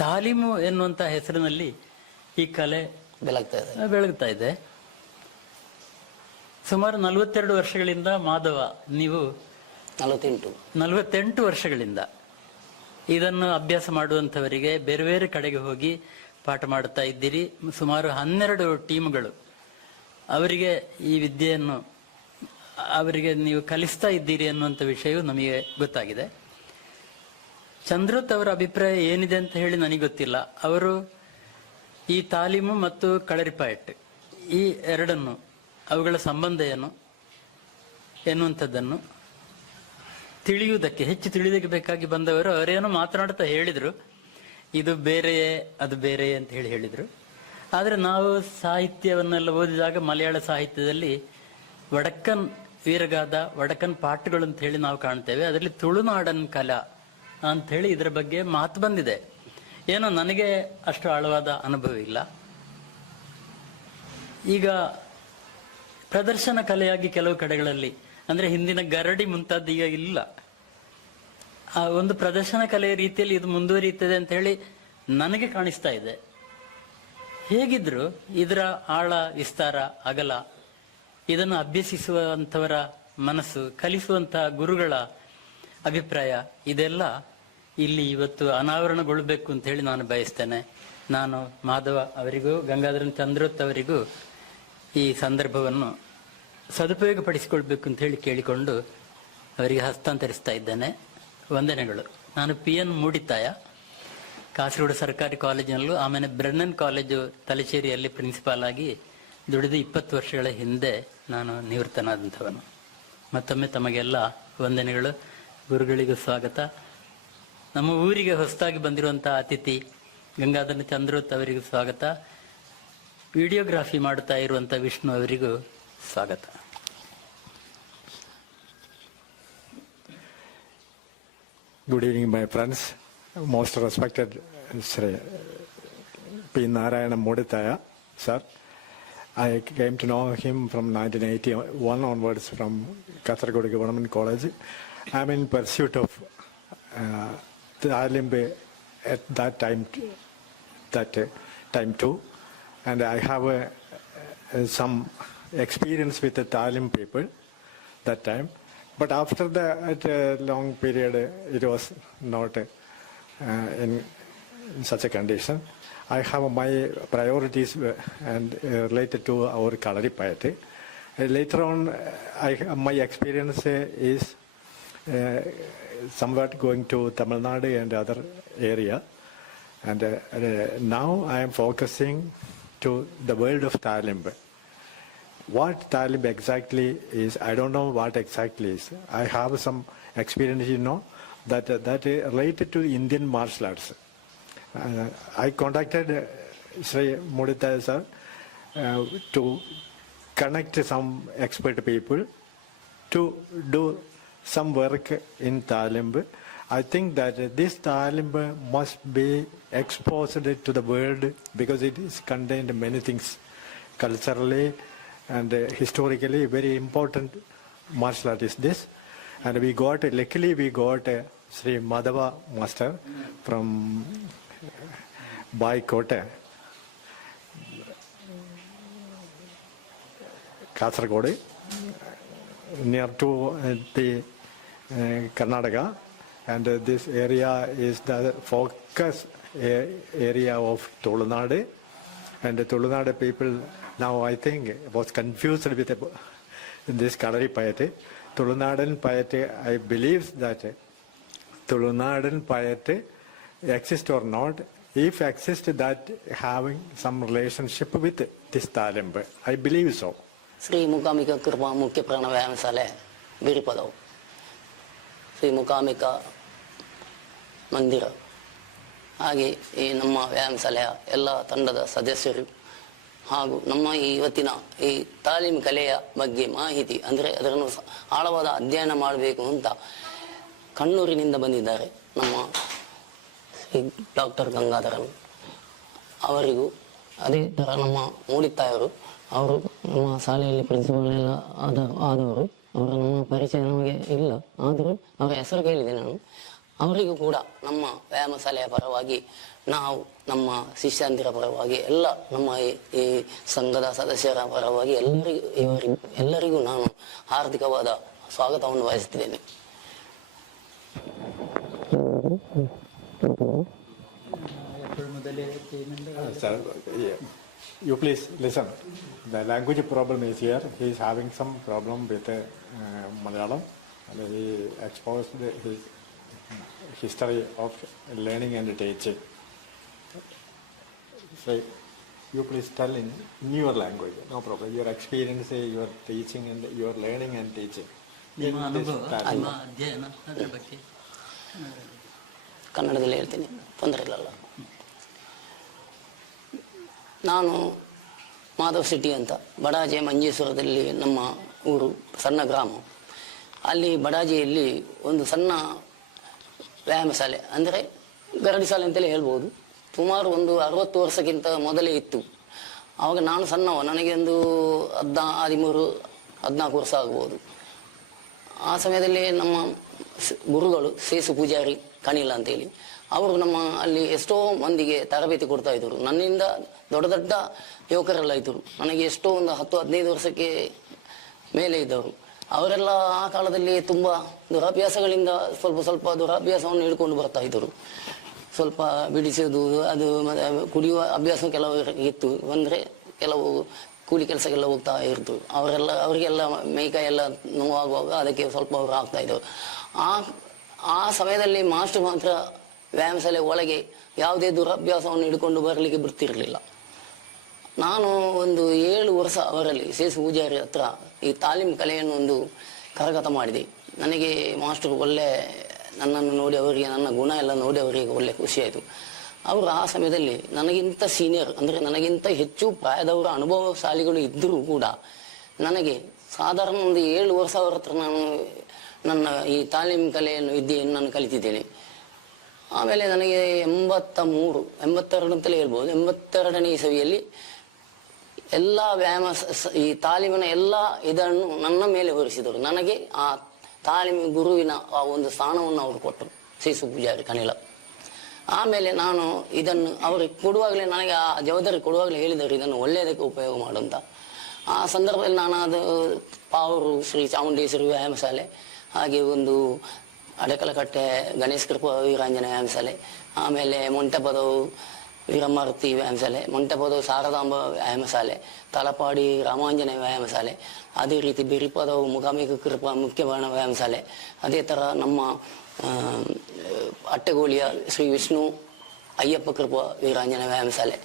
ತಾಲೀಮು ಎನ್ನುವಂತ ಹೆಸರಿನಲ್ಲಿ ಈ ಕಲೆ ಬೆಳಗ್ತಾ ಇದೆ. ಸುಮಾರು 42 ವರ್ಷಗಳಿಂದ ಮಾಧವ, ನೀವು 48 ವರ್ಷಗಳಿಂದ ಇದನ್ನು ಅಭ್ಯಾಸ ಮಾಡುವಂತವರಿಗೆ ಬೇರೆ ಬೇರೆ ಕಡೆಗೆ ಹೋಗಿ ಪಾಠ ಮಾಡುತ್ತಾ ಇದ್ದೀರಿ. ಸುಮಾರು 12 ಟೀಮ್ಗಳು ಅವರಿಗೆ ಈ ವಿದ್ಯೆಯನ್ನು ಅವರಿಗೆ ನೀವು ಕಲಿಸ್ತಾ ಇದ್ದೀರಿ ಅನ್ನುವಂಥ ವಿಷಯವು ನಮಗೆ ಗೊತ್ತಾಗಿದೆ. ಚಂದ್ರೋತ್ ಅವರ ಅಭಿಪ್ರಾಯ ಏನಿದೆ ಅಂತ ಹೇಳಿ ನನಗೆ ಗೊತ್ತಿಲ್ಲ. ಅವರು ಈ ತಾಲೀಮು ಮತ್ತು കളರಿಪಯಟ್ ಈ ಎರಡನ್ನು, ಅವುಗಳ ಸಂಬಂಧ ಏನು ಎನ್ನುವಂಥದ್ದನ್ನು ತಿಳಿಯುವುದಕ್ಕೆ, ಹೆಚ್ಚು ತಿಳಿಯೋದಕ್ಕೆ ಬೇಕಾಗಿ ಬಂದವರು ಅವರೇನೋ ಮಾತನಾಡ್ತಾ ಹೇಳಿದ್ರು, ಇದು ಬೇರೆಯೇ ಅದು ಬೇರೆಯೇ ಅಂತ ಹೇಳಿದ್ರು. ಆದರೆ ನಾವು ಸಾಹಿತ್ಯವನ್ನೆಲ್ಲ ಓದಿದಾಗ ಮಲಯಾಳ ಸಾಹಿತ್ಯದಲ್ಲಿ ವಡಕ್ಕನ್ ವೀರಗಾದ, ವಡಕನ್ ಪಾಠಗಳು ಅಂತ ಹೇಳಿ ನಾವು ಕಾಣ್ತೇವೆ. ಅದರಲ್ಲಿ ತುಳುನಾಡನ್ ಕಲಾ ಅಂತ ಹೇಳಿ ಇದರ ಬಗ್ಗೆ ಮಾತು ಬಂದಿದೆ. ಏನೋ ನನಗೆ ಅಷ್ಟು ಆಳವಾದ ಅನುಭವ ಇಲ್ಲ. ಈಗ ಪ್ರದರ್ಶನ ಕಲೆಯಾಗಿ ಕೆಲವು ಕಡೆಗಳಲ್ಲಿ, ಅಂದ್ರೆ ಹಿಂದಿನ ಗರಡಿ ಮುಂತಾದ ಈಗ ಇಲ್ಲ, ಆ ಒಂದು ಪ್ರದರ್ಶನ ಕಲೆಯ ರೀತಿಯಲ್ಲಿ ಇದು ಮುಂದುವರಿಯುತ್ತದೆ ಅಂತ ಹೇಳಿ ನನಗೆ ಕಾಣಿಸ್ತಾ ಇದೆ. ಹೇಗಿದ್ರು ಇದರ ಆಳ, ವಿಸ್ತಾರ, ಅಗಲ, ಇದನ್ನು ಅಭ್ಯಸಿಸುವಂಥವರ ಮನಸ್ಸು, ಕಲಿಸುವಂತಹ ಗುರುಗಳ ಅಭಿಪ್ರಾಯ, ಇದೆಲ್ಲ ಇಲ್ಲಿ ಇವತ್ತು ಅನಾವರಣಗೊಳ್ಳಬೇಕು ಅಂತ ಹೇಳಿ ನಾನು ಬಯಸ್ತೇನೆ. ನಾನು ಮಾಧವ ಅವರಿಗೂ ಗಂಗಾಧರನ್ ಚಂದ್ರೋತ್ ಅವರಿಗೂ ಈ ಸಂದರ್ಭವನ್ನು ಸದುಪಯೋಗಪಡಿಸಿಕೊಳ್ಬೇಕು ಅಂತ ಹೇಳಿ ಕೇಳಿಕೊಂಡು ಅವರಿಗೆ ಹಸ್ತಾಂತರಿಸ್ತಾ ಇದ್ದೇನೆ. ವಂದನೆಗಳು. ನಾನು PN ಮೂಡಿತಾಯ, ಕಾಸರಗೋಡು ಸರ್ಕಾರಿ ಕಾಲೇಜಿನಲ್ಲೂ, ಆಮೇಲೆ ಬ್ರೆನ್ನನ್ ಕಾಲೇಜು ತಲಚೇರಿಯಲ್ಲಿ ಪ್ರಿನ್ಸಿಪಾಲ್ ಆಗಿ ದುಡಿದು 20 ವರ್ಷಗಳ ಹಿಂದೆ ನಾನು ನಿವೃತ್ತನಾದಂಥವನು. ಮತ್ತೊಮ್ಮೆ ತಮಗೆಲ್ಲ ವಂದನೆಗಳು. ಗುರುಗಳಿಗೂ ಸ್ವಾಗತ. ನಮ್ಮ ಊರಿಗೆ ಹೊಸದಾಗಿ ಬಂದಿರುವಂತಹ ಅತಿಥಿ ಗಂಗಾಧರನ್ ಚಂದ್ರೋತ್ ಅವರಿಗೂ ಸ್ವಾಗತ. ವಿಡಿಯೋಗ್ರಾಫಿ ಮಾಡ್ತಾ ಇರುವಂತ ವಿಷ್ಣು ಅವರಿಗೂ ಸ್ವಾಗತ. Good evening, my friends. Most respected Sri P. Narayana Moditaya, sir. I came to know him from 1981 onwards from Kasaragod Government College. I'm in pursuit of Talimbe at that time too. And I have some experience with the Talim people that time. But after that long period, it was not in such a condition. I have my priorities and related to our Kalari piety. Later on, my experience is somewhat going to Tamil Nadu and other area. And now I am focusing to the world of Talimb. What Talimb exactly is, I don't know what exactly is. I have some experience, that related to Indian martial arts. I contacted Sri Moditaya sir to connect some expert people to do some work in Talimb. I think that this Talimb must be exposed to the world because it is contained many things culturally and historically. Very important martial art is this. And luckily we got Sri Madhava Master from Baikote, Kasaragod, near to the Karnataka. And this area is the focus area of Tulunadu. And the Tulunadu people now, I think, was confused with this Kalari piety. Tulunadan piety, I believe that Tulunadan piety exists or not. If exists, that having some relationship with this Talimb. I believe so. Shri Mookambika ಕೃಪಾ ಮುಖ್ಯ ಪ್ರಾಣ ವ್ಯಾಯಾಮ ಶಾಲೆ ಬೀರಿಪದವು, ಶ್ರೀ ಮೂಕಾಂಬಿಕಾ ಮಂದಿರ, ಹಾಗೆ ಈ ನಮ್ಮ ವ್ಯಾಯಾಮ ಶಾಲೆಯ ಎಲ್ಲ ತಂಡದ ಸದಸ್ಯರು ಹಾಗೂ ನಮ್ಮ ಈ ಇವತ್ತಿನ ಈ ತಾಲೀಮ್ ಕಲೆಯ ಬಗ್ಗೆ ಮಾಹಿತಿ ಅಂದರೆ ಅದನ್ನು ಆಳವಾದ ಅಧ್ಯಯನ ಮಾಡಬೇಕು ಅಂತ ಕಣ್ಣೂರಿನಿಂದ ಬಂದಿದ್ದಾರೆ ನಮ್ಮ ಶ್ರೀ ಡಾಕ್ಟರ್ ಗಂಗಾಧರನ್ ಅವರಿಗೂ, ಅದೇ ಥರ ನಮ್ಮ ಮೂಡಿತ್ತಾಯವರು, ಅವರು ನಮ್ಮ ಶಾಲೆಯಲ್ಲಿ ಪ್ರಿನ್ಸಿಪಲ್ ಎಲ್ಲ ಆದವರು. ಅವರ ನಮ್ಮ ಪರಿಚಯ ನಮಗೆ ಇಲ್ಲ, ಆದರೂ ಅವರ ಹೆಸರು ಕೇಳಿದೆ ನಾನು. ಅವರಿಗೂ ಕೂಡ ನಮ್ಮ ವ್ಯಾಯಾಮ ಶಾಲೆಯ ಪರವಾಗಿ, ನಾವು ನಮ್ಮ ಶಿಷ್ಯಾಂದಿರ ಪರವಾಗಿ, ಎಲ್ಲ ನಮ್ಮ ಈ ಸಂಘದ ಸದಸ್ಯರ ಪರವಾಗಿ ಎಲ್ಲರಿಗೂ ನಾನು ಹಾರ್ದಿಕವಾದ ಸ್ವಾಗತವನ್ನು ಬಯಸುತ್ತಿದ್ದೇನೆ. Sir, you please listen. The language problem is here. He is having some problem with Malayalam. And he exposed his history of learning and teaching. So, you please tell in your language. No problem. Your experience, your teaching and your learning and teaching. ನಿಮ್ಮ ಅನುಭವ, ನಿಮ್ಮ ಅಧ್ಯಯನ ಅದರ ಬಗ್ಗೆ ಕನ್ನಡದಲ್ಲಿ ಹೇಳ್ತೀನಿ, ತೊಂದರೆ ಇಲ್ಲಲ್ಲ. ನಾನು ಮಾಧವ್ ಸಿಟಿ ಅಂತ, ಬಡಾಜೆ ಮಂಜೇಶ್ವರದಲ್ಲಿ ನಮ್ಮ ಊರು, ಸಣ್ಣ ಗ್ರಾಮ. ಅಲ್ಲಿ ಬಡಾಜೆಯಲ್ಲಿ ಒಂದು ಸಣ್ಣ ವ್ಯಾಯಾಮ ಶಾಲೆ, ಅಂದರೆ ಗರಡಿ ಶಾಲೆ ಅಂತಲೇ ಹೇಳ್ಬೋದು. ಸುಮಾರು ಒಂದು 60 ವರ್ಷಕ್ಕಿಂತ ಮೊದಲೇ ಇತ್ತು. ಆವಾಗ ನಾನು ಸಣ್ಣವ, ನನಗೆ ಒಂದು 13-14 ವರ್ಷ ಆಗ್ಬೋದು. ಆ ಸಮಯದಲ್ಲಿ ನಮ್ಮ ಗುರುಗಳು ಸೇಸು ಪೂಜಾರಿ ಕಣಿಲ ಅಂತೇಳಿ, ಅವರು ನಮ್ಮ ಅಲ್ಲಿ ಎಷ್ಟೋ ಮಂದಿಗೆ ತರಬೇತಿ ಕೊಡ್ತಾ ಇದ್ರು. ನನ್ನಿಂದ ದೊಡ್ಡ ದೊಡ್ಡ ಯುವಕರೆಲ್ಲ ಇದ್ದರು, ನನಗೆ ಎಷ್ಟೋ ಒಂದು 10-15 ವರ್ಷಕ್ಕೆ ಮೇಲೆ ಇದ್ದವರು. ಅವರೆಲ್ಲ ಆ ಕಾಲದಲ್ಲಿ ತುಂಬ ದುರಾಭ್ಯಾಸಗಳಿಂದ ಸ್ವಲ್ಪ ದುರಾಭ್ಯಾಸವನ್ನು ಹಿಡ್ಕೊಂಡು ಬರ್ತಾ ಇದ್ದರು. ಸ್ವಲ್ಪ ಬಿಡಿಸೋದು, ಅದು ಕುಡಿಯುವ ಅಭ್ಯಾಸ ಕೆಲವರಿಗೆ ಇತ್ತು. ಅಂದರೆ ಕೆಲವು ಕೂಲಿ ಕೆಲಸಕ್ಕೆಲ್ಲ ಹೋಗ್ತಾ ಇರ್ತು. ಅವರಿಗೆಲ್ಲ ಮೈಕೈ ಎಲ್ಲ ನೋವಾಗುವಾಗ ಅದಕ್ಕೆ ಸ್ವಲ್ಪ ಅವರು ಆಗ್ತಾ ಇದ್ದರು. ಆ ಸಮಯದಲ್ಲಿ ಮಾಸ್ಟರ್ ಮಾತ್ರ ವ್ಯಾಯಾಮ ಶಾಲೆ ಒಳಗೆ ಯಾವುದೇ ದುರಭ್ಯಾಸವನ್ನು ಹಿಡ್ಕೊಂಡು ಬರಲಿಕ್ಕೆ ಬಿಡ್ತಿರಲಿಲ್ಲ. ನಾನು ಒಂದು 7 ವರ್ಷ ಅವರಲ್ಲಿ ಸೇಸು ಪೂಜಾರಿ ಹತ್ರ ಈ ತಾಲೀಮ್ ಕಲೆಯನ್ನು ಒಂದು ಕರಗತ ಮಾಡಿದೆ. ನನಗೆ ಮಾಸ್ಟರ್ ನನ್ನನ್ನು ನೋಡಿ, ಅವರಿಗೆ ನನ್ನ ಗುಣ ಎಲ್ಲ ನೋಡಿ ಅವರಿಗೆ ಒಳ್ಳೆ ಖುಷಿಯಾಯಿತು. ಅವರು ಆ ಸಮಯದಲ್ಲಿ ನನಗಿಂತ ಸೀನಿಯರ್, ಅಂದರೆ ನನಗಿಂತ ಹೆಚ್ಚು ಪ್ರಾಯದವರ ಅನುಭವಶಾಲಿಗಳು ಇದ್ದರೂ ಕೂಡ ನನಗೆ ಸಾಧಾರಣ ಒಂದು 7 ವರ್ಷ ಅವರ ಹತ್ರ ನಾನು ನನ್ನ ಈ ತಾಲೀಮ್ ಕಲೆಯನ್ನು ವಿದ್ಯೆಯನ್ನು ನಾನು ಕಲಿತಿದ್ದೇನೆ. ಆಮೇಲೆ ನನಗೆ 82 ಅಂತಲೇ ಹೇಳ್ಬೋದು, 82ನೇ ಇಸವಿಯಲ್ಲಿ ಎಲ್ಲ ವ್ಯಾಯಾಮ ಈ ತಾಲೀಮಿನ ಎಲ್ಲ ಇದನ್ನು ನನ್ನ ಮೇಲೆ ಹೊರಿಸಿದರು. ನನಗೆ ಆ ತಾಲೀಮು ಗುರುವಿನ ಆ ಒಂದು ಸ್ಥಾನವನ್ನು ಅವರು ಕೊಟ್ಟರು, ಸೇಸು ಪೂಜಾರಿ ಕಣಿಲ. ಆಮೇಲೆ ನಾನು ಇದನ್ನು ಅವರಿಗೆ ಕೊಡುವಾಗಲೇ, ನನಗೆ ಆ ಜವಾಬ್ದಾರಿ ಕೊಡುವಾಗಲೇ ಹೇಳಿದರು ಇದನ್ನು ಒಳ್ಳೆಯದಕ್ಕೆ ಉಪಯೋಗ ಮಾಡುವಂತ. ಆ ಸಂದರ್ಭದಲ್ಲಿ ನಾನು ಅದು ಪಾವೂರು ಶ್ರೀ ಚಾಮುಂಡೇಶ್ವರಿ ವ್ಯಾಯಾಮ ಶಾಲೆ, ಹಾಗೆ ಒಂದು ಅಡಕಲಕಟ್ಟೆ ಗಣೇಶ ಕೃಪಾ ವೀರಾಂಜನೇಯ ವ್ಯಾಯಾಮ ಶಾಲೆ, ಆಮೇಲೆ ಮೊಂಟೆಪದವು ವೀರಮಾರುತಿ ವ್ಯಾಯಾಮ ಶಾಲೆ, ಮೊಂಟೆಪದವು ಶಾರದಾಂಬ ವ್ಯಾಯಾಮ ಶಾಲೆ, ತಲಪಾಡಿ ರಾಮಾಂಜನೇಯ ವ್ಯಾಯಾಮ ಶಾಲೆ, ಅದೇ ರೀತಿ ಬಿರಿಪದವು ಮುಖಾಮಿಕ ಕೃಪಾ ಮುಖ್ಯಬಾಣ ವ್ಯಾಯಾಮ ಶಾಲೆ, ಅದೇ ಥರ ನಮ್ಮ ಅಟ್ಟೆಗೋಳಿಯ ಶ್ರೀ ವಿಷ್ಣು ಅಯ್ಯಪ್ಪ ಕೃಪಾ ವೀರಾಂಜನೇಯ ವ್ಯಾಯಾಮ ಶಾಲೆ,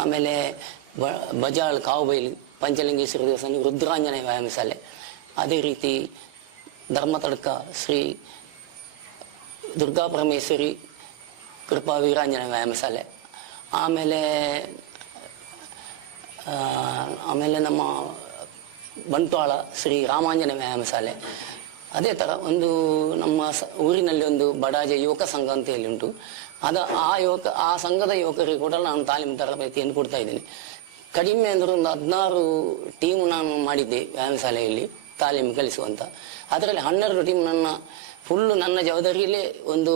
ಆಮೇಲೆ ಬಜಾಳ್ ಕಾವುಬೈಲಿ ಪಂಚಲಿಂಗೇಶ್ವರ ದೇವಸ್ಥಾನ ರುದ್ರಾಂಜನೇಯ ವ್ಯಾಯಾಮ ಶಾಲೆ, ಅದೇ ರೀತಿ ಧರ್ಮತಡ್ಕ ಶ್ರೀ ದುರ್ಗಾ ಪರಮೇಶ್ವರಿ ಕೃಪಾ ವೀರಾಂಜನೇಯ ವ್ಯಾಯಾಮ ಶಾಲೆ, ಆಮೇಲೆ ನಮ್ಮ ಬಂಟ್ವಾಳ ಶ್ರೀ ರಾಮಾಂಜನೇಯ ವ್ಯಾಯಾಮ ಶಾಲೆ. ಅದೇ ಥರ ಒಂದು ನಮ್ಮ ಊರಿನಲ್ಲಿ ಒಂದು ಬಡಾಜೆ ಯುವಕ ಸಂಘ ಅಂತ ಹೇಳಿ ಉಂಟು. ಆ ಸಂಘದ ಯುವಕರಿಗೆ ಕೂಡ ನಾನು ತಾಲೀಮು ತರಬೇತಿಯನ್ನು ಕೊಡ್ತಾ ಇದ್ದೀನಿ. ಕಡಿಮೆ ಅಂದ್ರೆ ಒಂದು 16 ಟೀಮ್ ನಾನು ಮಾಡಿದ್ದೆ ವ್ಯಾಯಾಮ ಶಾಲೆಯಲ್ಲಿ ತಾಲೀಮು ಕಲಿಸುವಂತ. ಅದರಲ್ಲಿ 12 ಟೀಮ್ ನನ್ನ ಜವಾಬ್ದಾರಿಯಲ್ಲೇ ಒಂದು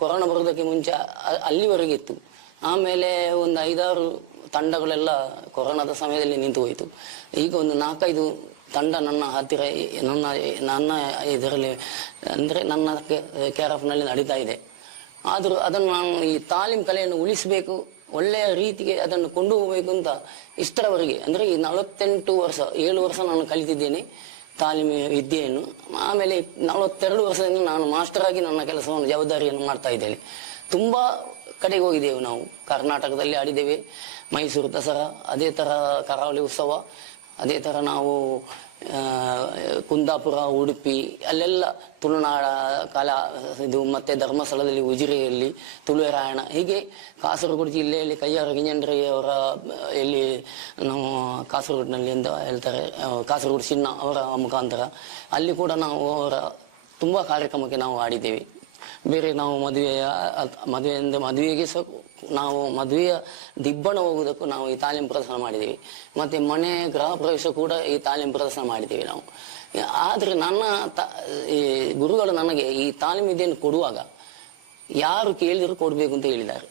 ಕೊರೋನಾ ಬರೋದಕ್ಕೆ ಮುಂಚೆ ಅಲ್ಲಿವರೆಗೆ ಇತ್ತು. ಆಮೇಲೆ ಒಂದು 5-6 ತಂಡಗಳೆಲ್ಲ ಕೊರೋನಾದ ಸಮಯದಲ್ಲಿ ನಿಂತು ಹೋಯಿತು. ಈಗ ಒಂದು 4-5 ತಂಡ ನನ್ನ ಹತ್ತಿರ ನನ್ನ ಇದರಲ್ಲಿ ಅಂದರೆ ನನ್ನ ಕೇರ್ ಆಫ್ ನಲ್ಲಿ ನಡೀತಾ ಇದೆ. ಆದರೂ ಅದನ್ನು ನಾನು ಈ ತಾಲೀಮ್ ಕಲೆಯನ್ನು ಉಳಿಸಬೇಕು, ಒಳ್ಳೆಯ ರೀತಿಗೆ ಅದನ್ನು ಕೊಂಡು ಹೋಗಬೇಕು ಅಂತ ಇಷ್ಟರವರೆಗೆ, ಅಂದರೆ ಈ 48 ವರ್ಷ 7 ವರ್ಷ ನಾನು ಕಲಿತಿದ್ದೇನೆ ತಾಲೀಮು ವಿದ್ಯೆಯನ್ನು. ಆಮೇಲೆ 42 ವರ್ಷದಿಂದ ನಾನು ಮಾಸ್ಟರ್ ಆಗಿ ನನ್ನ ಕೆಲಸವನ್ನು ಜವಾಬ್ದಾರಿಯನ್ನು ಮಾಡ್ತಾ ಇದ್ದೇನೆ. ತುಂಬ ಕಡೆಗೆ ಹೋಗಿದ್ದೇವೆ ನಾವು. ಕರ್ನಾಟಕದಲ್ಲಿ ಆಡಿದ್ದೇವೆ, ಮೈಸೂರು ದಸರಾ, ಅದೇ ಥರ ಕರಾವಳಿ ಉತ್ಸವ, ಅದೇ ಥರ ನಾವು ಕುಂದಾಪುರ, ಉಡುಪಿ, ಅಲ್ಲೆಲ್ಲ ತುಳುನಾಡ ಕಲಾ ಇದು, ಮತ್ತೆ ಧರ್ಮಸ್ಥಳದಲ್ಲಿ ಉಜಿರೆಯಲ್ಲಿ ತುಳುರಾಯಣ, ಹೀಗೆ ಕಾಸರಗೋಡು ಜಿಲ್ಲೆಯಲ್ಲಿ ಕಯ್ಯಾರ ಗಿಂಜಂಡ್ರಿ ಅವರ ಎಲ್ಲಿ ನಾವು ಕಾಸರಗೋಡಿನಲ್ಲಿ ಅಂತ ಹೇಳ್ತಾರೆ, ಕಾಸರಗೋಡು ಚಿನ್ನ ಅವರ ಮುಖಾಂತರ ಅಲ್ಲಿ ಕೂಡ ನಾವು ಅವರ ತುಂಬ ಕಾರ್ಯಕ್ರಮಕ್ಕೆ ನಾವು ಆಡಿದ್ದೇವೆ. ಬೇರೆ ನಾವು ಮದುವೆಗೆ ಸಹ ನಾವು ಮದುವೆಯ ದಿಬ್ಬಣ ಹೋಗುವುದಕ್ಕೂ ನಾವು ಈ ತಾಲೀಮು ಪ್ರದರ್ಶನ ಮಾಡಿದ್ದೇವೆ. ಮತ್ತೆ ಮನೆ ಗೃಹ ಪ್ರವೇಶ ಕೂಡ ಈ ತಾಲೀಮು ಪ್ರದರ್ಶನ ಮಾಡಿದ್ದೇವೆ ನಾವು. ಆದರೆ ಈ ಗುರುಗಳು ನನಗೆ ಈ ತಾಲೀಮು ವಿದ್ಯೆಯನ್ನು ಕೊಡುವಾಗ ಯಾರು ಕೇಳಿದ್ರು ಕೊಡಬೇಕು ಅಂತ ಹೇಳಿದ್ದಾರೆ.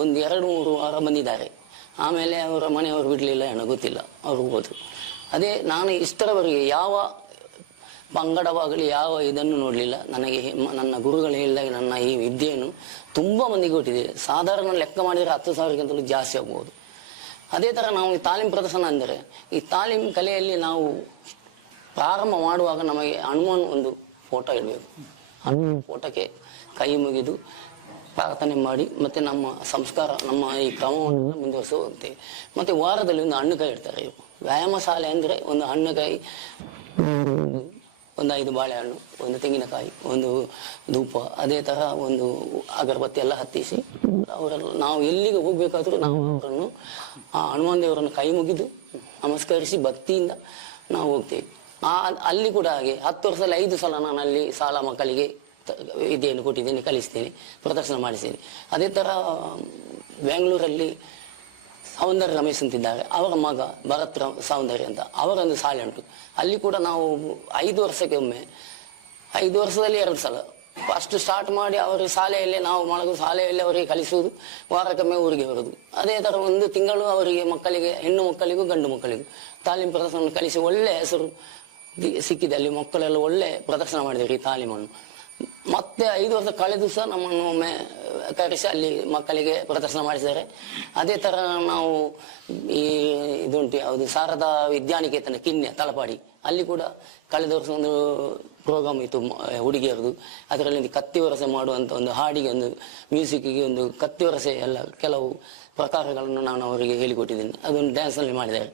1-2-3 ವಾರ ಬಂದಿದ್ದಾರೆ, ಆಮೇಲೆ ಅವರ ಮನೆಯವರು ಬಿಡಲಿಲ್ಲ, ಏನೋ ಗೊತ್ತಿಲ್ಲ, ಅವರು ಹೋದ್ರು. ಅದೇ ನಾನು ಇಷ್ಟರವರೆಗೆ ಯಾವ ಪಂಗಡವಾಗಲಿ ಯಾವ ಇದನ್ನು ನೋಡಲಿಲ್ಲ. ನನಗೆ ನನ್ನ ಗುರುಗಳು ಹೇಳಿದಾಗ ನನ್ನ ಈ ವಿದ್ಯೆಯನ್ನು ತುಂಬ ಮಂದಿಗೆ ಕೊಟ್ಟಿದ್ದೇವೆ. ಸಾಧಾರಣ ಲೆಕ್ಕ ಮಾಡಿದರೆ 10,000ಕ್ಕಿಂತಲೂ ಜಾಸ್ತಿ ಆಗ್ಬೋದು. ಅದೇ ಥರ ನಾವು ಈ ತಾಲೀಮು ಪ್ರದರ್ಶನ ಅಂದರೆ, ಈ ತಾಲೀಮು ಕಲೆಯಲ್ಲಿ ನಾವು ಪ್ರಾರಂಭ ಮಾಡುವಾಗ ನಮಗೆ ಹನುಮಾನ್ ಒಂದು ಫೋಟೋ ಇಡಬೇಕು. ಹನುಮಾನ್ ಫೋಟೋಕ್ಕೆ ಕೈ ಮುಗಿದು ಪ್ರಾರ್ಥನೆ ಮಾಡಿ ಮತ್ತೆ ನಮ್ಮ ಸಂಸ್ಕಾರ, ನಮ್ಮ ಈ ಕ್ರಮವನ್ನು ಮುಂದುವರಿಸಿ ಹೋಗ್ತೇವೆ. ಮತ್ತೆ ವಾರದಲ್ಲಿ ಒಂದು ಹಣ್ಣುಕಾಯಿ ಇಡ್ತಾರೆ. ವ್ಯಾಯಾಮ ಶಾಲೆ ಅಂದರೆ ಒಂದು ಹಣ್ಣುಕಾಯಿ, ಒಂದು 5 ಬಾಳೆಹಣ್ಣು, ಒಂದು ತೆಂಗಿನಕಾಯಿ, ಒಂದು ಧೂಪ, ಅದೇ ತರ ಒಂದು ಅಗರಬತ್ತಿ ಎಲ್ಲ ಹತ್ತಿಸಿ ಅವರೆಲ್ಲ ನಾವು ಎಲ್ಲಿಗೆ ಹೋಗ್ಬೇಕಾದ್ರೂ ನಾವು ಅವರನ್ನು ಆ ಹನುಮಾನ್ ದೇವರನ್ನು ಕೈ ಮುಗಿದು ನಮಸ್ಕರಿಸಿ ಭಕ್ತಿಯಿಂದ ನಾವು ಹೋಗ್ತೇವೆ. ಅಲ್ಲಿ ಕೂಡ ಹಾಗೆ 10 ವರ್ಷದಲ್ಲಿ 5 ಸಲ ನಾನು ಅಲ್ಲಿ ಶಾಲಾ ಮಕ್ಕಳಿಗೆ ವಿದ್ಯೆಯನ್ನು ಕೊಟ್ಟಿದ್ದೇನೆ, ಕಲಿಸ್ತೇನೆ, ಪ್ರದರ್ಶನ ಮಾಡಿಸ್ತೇನೆ. ಅದೇ ತರ ಬೆಂಗಳೂರಲ್ಲಿ ಸೌಂದರ್ಯ ರಮೇಶ್ ಅಂತಿದ್ದಾರೆ, ಅವರ ಮಗ ಭರತ್ ಸೌಂದರ್ಯ ಅಂತ ಅವರೊಂದು ಶಾಲೆ ಉಂಟು. ಅಲ್ಲಿ ಕೂಡ ನಾವು 5 ವರ್ಷಕ್ಕೆ ಒಮ್ಮೆ, 5 ವರ್ಷದಲ್ಲಿ 2 ಸಲ ಫಸ್ಟ್ ಸ್ಟಾರ್ಟ್ ಮಾಡಿ ಅವರ ಶಾಲೆಯಲ್ಲೇ ನಾವು ಮಲಗುವ ಶಾಲೆಯಲ್ಲೇ ಅವರಿಗೆ ಕಲಿಸುವುದು, ವಾರಕ್ಕೊಮ್ಮೆ ಊರಿಗೆ ಬರುವುದು. ಅದೇ ತರ 1 ತಿಂಗಳು ಅವರಿಗೆ ಮಕ್ಕಳಿಗೆ, ಹೆಣ್ಣು ಮಕ್ಕಳಿಗೂ ಗಂಡು ಮಕ್ಕಳಿಗೂ ತಾಲೀಮು ಪ್ರದರ್ಶನ ಕಲಿಸಿ ಒಳ್ಳೆ ಹೆಸರು ಸಿಕ್ಕಿದೆ. ಅಲ್ಲಿ ಮಕ್ಕಳೆಲ್ಲ ಒಳ್ಳೆ ಪ್ರದರ್ಶನ ಮಾಡಿದ್ದಾರೆ ಈ ತಾಲೀಮನ್ನು. ಮತ್ತೆ 5 ವರ್ಷ ಕಳೆದು ಸಹ ನಮ್ಮನ್ನು ಒಮ್ಮೆ ಕರೆಸಿ ಅಲ್ಲಿ ಮಕ್ಕಳಿಗೆ ಪ್ರದರ್ಶನ ಮಾಡಿದ್ದಾರೆ. ಅದೇ ತರ ನಾವು ಈ ಇದುಂಟು ಯಾವುದು ಶಾರದಾ ವಿದ್ಯಾನಿಕೇತನ ಕಿನ್ಯ ತಲಪಾಡಿ, ಅಲ್ಲಿ ಕೂಡ ಕಳೆದ ವರ್ಷ ಒಂದು ಪ್ರೋಗ್ರಾಮ್ ಇತ್ತು ಹುಡುಗಿಯರದು. ಅದರಲ್ಲಿ ಕತ್ತಿ ವರಸೆ ಮಾಡುವಂತ ಒಂದು ಹಾಡಿಗೆ, ಒಂದು ಮ್ಯೂಸಿಕ್ಗೆ ಒಂದು ಕತ್ತಿ ವರಸೆ ಎಲ್ಲ ಕೆಲವು ಪ್ರಕಾರಗಳನ್ನು ನಾನು ಅವರಿಗೆ ಹೇಳಿಕೊಟ್ಟಿದ್ದೀನಿ. ಅದನ್ನು ಡ್ಯಾನ್ಸ್ನಲ್ಲಿ ಮಾಡಿದ್ದಾರೆ.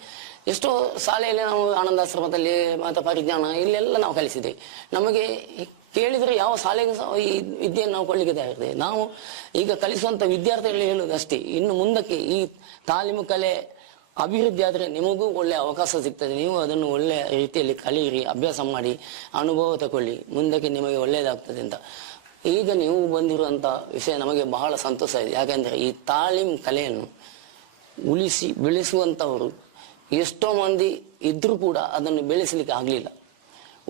ಎಷ್ಟೋ ಶಾಲೆಯಲ್ಲಿ ನಾವು ಆನಂದಾಶ್ರಮದಲ್ಲಿ ಮತ್ತು ಪರಿಜ್ಞಾನ ಇಲ್ಲೆಲ್ಲ ನಾವು ಕಲಿಸಿದ್ದೇವೆ. ನಮಗೆ ಕೇಳಿದರೆ ಯಾವ ಶಾಲೆಗೆ ಸಹ ಈ ವಿದ್ಯೆಯನ್ನು ನಾವು ಕೊಳ್ಳಿಕ್ಕೆ ತಯಾರಿದೆ. ನಾವು ಈಗ ಕಲಿಸುವಂಥ ವಿದ್ಯಾರ್ಥಿಗಳಿಗೆ ಹೇಳುವುದು ಅಷ್ಟೇ, ಇನ್ನು ಮುಂದಕ್ಕೆ ಈ ತಾಲೀಮು ಕಲೆ ಅಭಿವೃದ್ಧಿ ಆದರೆ ನಿಮಗೂ ಒಳ್ಳೆಯ ಅವಕಾಶ ಸಿಗ್ತದೆ. ನೀವು ಅದನ್ನು ಒಳ್ಳೆಯ ರೀತಿಯಲ್ಲಿ ಕಲಿಯಿರಿ, ಅಭ್ಯಾಸ ಮಾಡಿ, ಅನುಭವ ತಗೊಳ್ಳಿ, ಮುಂದಕ್ಕೆ ನಿಮಗೆ ಒಳ್ಳೆಯದಾಗ್ತದೆ ಅಂತ. ಈಗ ನೀವು ಬಂದಿರುವಂಥ ವಿಷಯ ನಮಗೆ ಬಹಳ ಸಂತೋಷ ಇದೆ. ಯಾಕೆಂದರೆ ಈ ತಾಲೀಮ್ ಕಲೆಯನ್ನು ಉಳಿಸಿ ಬೆಳೆಸುವಂಥವರು ಎಷ್ಟೋ ಮಂದಿ ಇದ್ರೂ ಕೂಡ ಅದನ್ನು ಬೆಳೆಸಲಿಕ್ಕೆ ಆಗಲಿಲ್ಲ.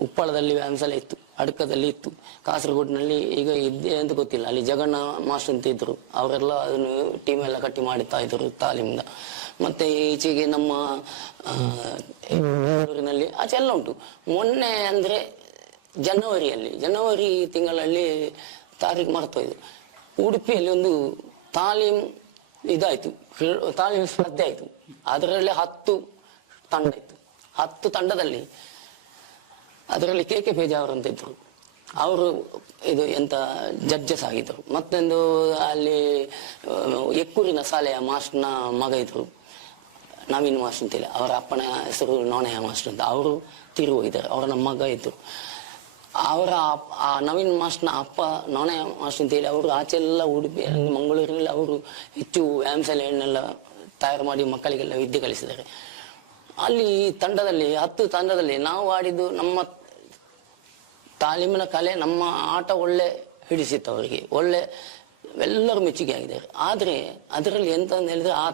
ಉಪ್ಪಳದಲ್ಲಿ ವ್ಯಾಯಾಮಶಾಲೆ ಇತ್ತು, ಅಡ್ಕದಲ್ಲಿ ಇತ್ತು, ಕಾಸರಗೋಡಿನಲ್ಲಿ ಈಗ ಇದ್ದೆ ಅಂತ ಗೊತ್ತಿಲ್ಲ. ಅಲ್ಲಿ ಜಗಣ್ಣ ಮಾಸ್ಟರ್ ಅಂತ ಇದ್ರು, ಅವರೆಲ್ಲ ಅದನ್ನು ಟೀಮ್ ಎಲ್ಲ ಕಟ್ಟಿ ಮಾಡುತ್ತಾ ಇದ್ರು ತಾಲೀಮಿಂದ. ಮತ್ತೆ ಈಚೆಗೆ ನಮ್ಮ ಊರಿನಲ್ಲಿ ಆಚೆ ಎಲ್ಲ ಉಂಟು. ಮೊನ್ನೆ ಅಂದ್ರೆ ಜನವರಿ ತಿಂಗಳಲ್ಲಿ ತಾರೀಕು ಮರ್ತೋಯ್ತು, ಉಡುಪಿಯಲ್ಲಿ ಒಂದು ತಾಲೀಮ್ ಇದಾಯ್ತು, ತಾಲೀಮ್ ಸ್ಪರ್ಧೆ ಆಯ್ತು. ಅದರಲ್ಲಿ 10 ತಂಡ ಇತ್ತು. 10 ತಂಡದಲ್ಲಿ ಅದರಲ್ಲಿ KK ಪೇಜಾವರ್ ಅಂತ ಇದ್ರು, ಅವರು ಇದು ಎಂತ ಜಡ್ಜಸ್ ಆಗಿದ್ರು. ಮತ್ತೊಂದು ಅಲ್ಲಿ ಎಕ್ಕೂರಿನ ಶಾಲೆಯ ಮಾಸ್ಟರ್ನ ಮಗ ಇದ್ರು, ನವೀನ್ ಮಾಸ್ಟರ್ ಅಂತೇಳಿ. ಅವರ ಅಪ್ಪನ ಹೆಸರು ನೋಣಯ್ಯ ಮಾಸ್ಟರ್ ಅಂತ, ಅವರು ತೀರು ಹೋಗಿದ್ದಾರೆ. ಅವರ ನಮ್ಮ ಮಗ ಇದ್ರು. ಅವರ ಆ ನವೀನ್ ಮಾಸ್ಟರ್ನ ಅಪ್ಪ ನೋಣಯ್ಯ ಮಾಸ್ಟರ್ ಅಂತೇಳಿ ಅವರು ಆಚೆಲ್ಲ ಉಡುಪಿ ಮಂಗಳೂರಿನಲ್ಲಿ ಅವರು ಹೆಚ್ಚು ವ್ಯಾಯಾಮಶಾಲೆಯನ್ನೆಲ್ಲ ತಯಾರು ಮಾಡಿ ಮಕ್ಕಳಿಗೆಲ್ಲ ವಿದ್ಯೆ ಕಲಿಸಿದ್ದಾರೆ. ಅಲ್ಲಿ ತಂಡದಲ್ಲಿ 10 ತಂಡದಲ್ಲಿ ನಾವು ಆಡಿದ್ದು ನಮ್ಮ ತಾಲೀಮಿನ ಕಲೆ, ನಮ್ಮ ಆಟ ಒಳ್ಳೆ ಹಿಡಿಸಿತ್ತು ಅವರಿಗೆ, ಒಳ್ಳೆ ಎಲ್ಲರೂ ಮೆಚ್ಚುಗೆ ಆಗಿದ್ದಾರೆ. ಆದರೆ ಅದರಲ್ಲಿ ಎಂತ ಹೇಳಿದ್ರೆ ಆ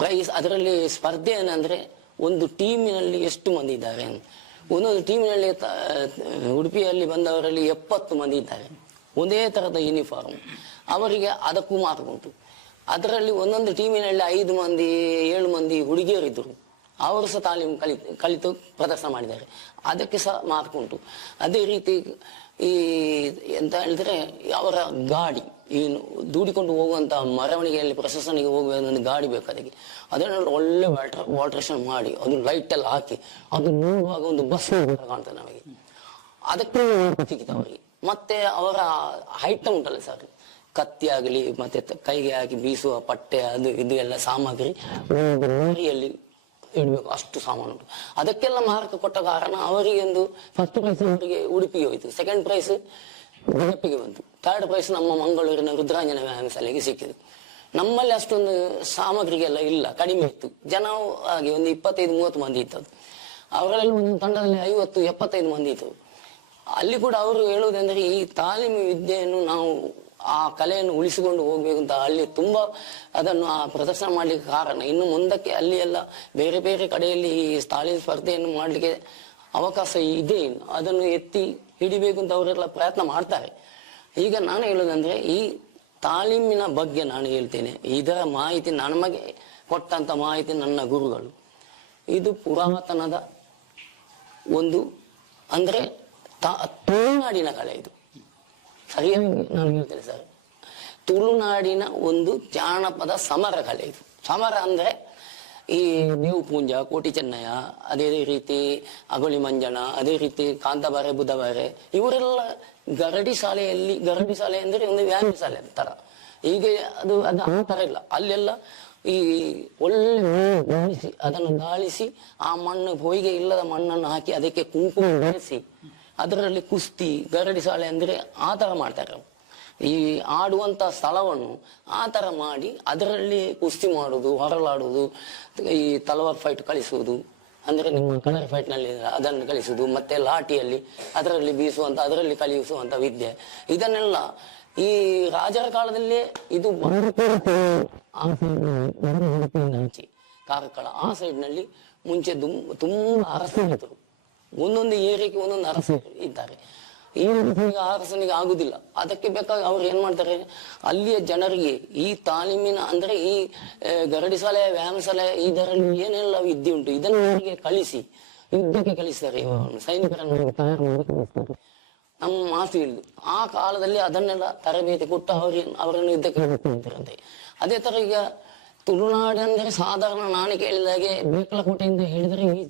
ಪ್ರೈಸ್ ಅದರಲ್ಲಿ ಸ್ಪರ್ಧೆ ಏನಂದ್ರೆ ಒಂದು ಟೀಮಿನಲ್ಲಿ ಎಷ್ಟು ಮಂದಿ ಇದ್ದಾರೆ, ಒಂದೊಂದು ಟೀಮಿನಲ್ಲಿ ಉಡುಪಿಯಲ್ಲಿ ಬಂದವರಲ್ಲಿ 70 ಮಂದಿ ಇದ್ದಾರೆ, ಒಂದೇ ತರದ ಯೂನಿಫಾರ್ಮ್, ಅವರಿಗೆ ಅದಕ್ಕೂ ಮಾರ್ಕ್ ಉಂಟು. ಅದರಲ್ಲಿ ಒಂದೊಂದು ಟೀಮಿನಲ್ಲಿ 5 ಮಂದಿ 7 ಮಂದಿ ಹುಡುಗಿಯರಿದ್ದರು, ಅವರು ಸಹ ತಾಲೀಮು ಕಲಿತು ಪ್ರದರ್ಶನ ಮಾಡಿದ್ದಾರೆ, ಅದಕ್ಕೆ ಸಹ ಮಾರ್ಕ್ ಉಂಟು. ಅದೇ ರೀತಿ ಈ ಎಂತ ಹೇಳಿದ್ರೆ ಅವರ ಗಾಡಿ, ಈ ದೂಡಿಕೊಂಡು ಹೋಗುವಂತ ಮೆರವಣಿಗೆಯಲ್ಲಿ ಪ್ರಶಾಸನಿಗೆ ಹೋಗುವ ಒಂದು ಗಾಡಿ ಬೇಕು ಅದಕ್ಕೆ. ಅದನ್ನ ಒಳ್ಳೆ ವಾಲ್ಟ್ರೇಷನ್ ಮಾಡಿ ಅದು ಲೈಟ್ ಎಲ್ಲ ಹಾಕಿ ಅದು ನೋಡುವಾಗ ಒಂದು ಬಸ್ ಕಾಣ್ತದೆ ನಮಗೆ, ಅದಕ್ಕೆ ಸಿಕ್ಕಿತು ಅವರಿಗೆ. ಮತ್ತೆ ಅವರ ಐಟಮ್ ಉಂಟಲ್ಲ ಸರ್, ಕತ್ತಿ ಆಗಲಿ ಮತ್ತೆ ಕೈಗೆ ಹಾಕಿ ಬೀಸುವ ಪಟ್ಟೆ ಅದು ಇದು ಎಲ್ಲ ಸಾಮಗ್ರಿ ಲಾರಿಯಲ್ಲಿ ಇಡಬೇಕು, ಅಷ್ಟು ಸಾಮಾನು ಉಂಟು. ಅದಕ್ಕೆಲ್ಲ ಮಾರ್ಕ್ ಕೊಟ್ಟ ಕಾರಣ ಅವರಿಗೆ ಒಂದು ಫಸ್ಟ್ ಪ್ರೈಸ್ ಅವರಿಗೆ ಉಡುಪಿಗೆ ಹೋಯ್ತು, ಸೆಕೆಂಡ್ ಪ್ರೈಸ್ ಉಡುಪಿಗೆ ಬಂತು, ಥರ್ಡ್ ಪ್ರೈಸ್ ನಮ್ಮ ಮಂಗಳೂರಿನ ರುದ್ರಾಂಜನ ವ್ಯಾಯಾಮ ಶಾಲೆಗೆ ಸಿಕ್ಕಿತು. ನಮ್ಮಲ್ಲಿ ಅಷ್ಟೊಂದು ಸಾಮಗ್ರಿಗೆಲ್ಲ ಇಲ್ಲ, ಕಡಿಮೆ ಇತ್ತು, ಜನ ಹಾಗೆ ಒಂದು 25-30 ಮಂದಿ ಇತ್ತು. ಅವರಲ್ಲಿ ಒಂದು ತಂಡದಲ್ಲಿ 50-75 ಮಂದಿ ಇತ್ತು. ಅಲ್ಲಿ ಕೂಡ ಅವರು ಹೇಳುವುದಂದ್ರೆ ಈ ತಾಲೀಮು ವಿದ್ಯೆಯನ್ನು ನಾವು ಆ ಕಲೆಯನ್ನು ಉಳಿಸಿಕೊಂಡು ಹೋಗ್ಬೇಕು ಅಂತ ಅಲ್ಲಿ ತುಂಬಾ ಅದನ್ನು ಆ ಪ್ರದರ್ಶನ ಮಾಡ್ಲಿಕ್ಕೆ ಕಾರಣ. ಇನ್ನು ಮುಂದಕ್ಕೆ ಅಲ್ಲಿ ಎಲ್ಲ ಬೇರೆ ಬೇರೆ ಕಡೆಯಲ್ಲಿ ಈ ತಾಲೀಮು ಸ್ಪರ್ಧೆಯನ್ನು ಮಾಡ್ಲಿಕ್ಕೆ ಅವಕಾಶ ಇದೆ, ಅದನ್ನು ಎತ್ತಿ ಹಿಡಿಬೇಕು ಅಂತ ಅವರೆಲ್ಲ ಪ್ರಯತ್ನ ಮಾಡ್ತಾರೆ. ಈಗ ನಾನು ಹೇಳುದಂದ್ರೆ ಈ ತಾಲೀಮಿನ ಬಗ್ಗೆ ನಾನು ಹೇಳ್ತೇನೆ, ಇದರ ಮಾಹಿತಿ ನಮಗೆ ಕೊಟ್ಟಂತ ಮಾಹಿತಿ ನನ್ನ ಗುರುಗಳು. ಇದು ಪುರಾತನದ ಒಂದು ಅಂದ್ರೆ ತುಳುನಾಡಿನ ಕಲೆ, ಇದು ಸರಿಯಾಗಿ ನಾನು ಹೇಳ್ತೇನೆ ಸರ್. ತುಳುನಾಡಿನ ಒಂದು ಜಾನಪದ ಸಮರ ಕಲೆ ಇದು. ಸಮರ ಅಂದ್ರೆ ಈ ದೇವು ಪೂಂಜ, ಕೋಟಿ ಚೆನ್ನಯ್ಯ, ಅದೇ ರೀತಿ ಅಗೋಳಿ ಮಂಜನ, ಅದೇ ರೀತಿ ಕಾಂತಬಾರೆ ಬುಧಬಾರೆ, ಇವರೆಲ್ಲ ಗರಡಿ ಶಾಲೆ ಅಂದ್ರೆ ಒಂದು ವ್ಯಾಯಾಮ ಶಾಲೆ ತರ. ಈಗ ಅದು ಆ ತರ ಇಲ್ಲ, ಅಲ್ಲೆಲ್ಲ ಈ ಒಳ್ಳೆ ಅದನ್ನು ಗಾಳಿಸಿ ಆ ಮಣ್ಣು ಹೊಯ್ಗೆ ಇಲ್ಲದ ಮಣ್ಣನ್ನು ಹಾಕಿ ಅದಕ್ಕೆ ಕುಂಕುಮ ಬೆರೆಸಿ ಅದರಲ್ಲಿ ಕುಸ್ತಿ, ಗರಡಿ ಶಾಲೆ ಅಂದ್ರೆ ಆ ತರ ಮಾಡ್ತಾರೆ. ಈ ಆಡುವಂತ ಸ್ಥಳವನ್ನು ಆ ತರ ಮಾಡಿ ಅದರಲ್ಲಿ ಕುಸ್ತಿ ಮಾಡುದು, ಹೊರಲಾಡುವುದು, ಈ ತಲವಾರ್ ಫೈಟ್ ಕಲಿಸುವುದು, ಅಂದ್ರೆ ನಿಮ್ಮ ಕಲರ್ ಫೈಟ್ ನಲ್ಲಿ ಅದನ್ನು ಕಲಿಸುವುದು, ಮತ್ತೆ ಲಾಠಿಯಲ್ಲಿ ಅದರಲ್ಲಿ ಬೀಸುವಂತ ಅದರಲ್ಲಿ ಕಲಿಸುವಂತ ವಿದ್ಯೆ, ಇದನ್ನೆಲ್ಲ ಈ ರಾಜರ ಕಾಲದಲ್ಲೇ ಇದು ಕಾರ್ಕಳ ಆ ಸೈಡ್ ನಲ್ಲಿ ಮುಂಚೆ ತುಂಬಾ ಅರಸರಿದ್ದರು, ಒಂದೊಂದು ಏರಿಯಾಗೆ ಒಂದೊಂದು ಅರಸರು ಇದ್ದಾರೆ. ಈ ಅರಸನಿಗೆ ಆಗುದಿಲ್ಲ, ಅದಕ್ಕೆ ಬೇಕಾಗಿ ಅವ್ರು ಏನ್ ಮಾಡ್ತಾರೆ, ಅಲ್ಲಿಯ ಜನರಿಗೆ ಈ ತಾಲೀಮಿನ ಅಂದ್ರೆ ಈ ಗರಡಿ ಶಾಲೆ, ವ್ಯಾಯಾಮ ಶಾಲೆ ಇದರಲ್ಲಿ ಏನೆಲ್ಲ ವಿದ್ಯೆ ಉಂಟು ಇದನ್ನು ಅವರಿಗೆ ಕಲಿಸಿ ಯುದ್ಧಕ್ಕೆ ಕಲಿಸ್ತಾರೆ, ಸೈನಿಕರನ್ನು ತಯಾರು ಮಾಡಿ ಕಲಿಸ್ತಾರೆ. ನಮ್ಮ ಮಾತು ಇಲ್ದು ಆ ಕಾಲದಲ್ಲಿ ಅದನ್ನೆಲ್ಲ ತರಬೇತಿ ಕೊಟ್ಟು ಅವರನ್ನು ಯುದ್ಧಕ್ಕೆ ಹೇಳ್ತಿರಂತೆ. ಅದೇ ತರ ಈಗ ತುಳುನಾಡು ಅಂದ್ರೆ ಸಾಧಾರಣ ನಾನು ಕೇಳಿದಾಗೆ ಬೇಕಲಕೋಟೆಯಿಂದ ಹೇಳಿದರೆ ಈ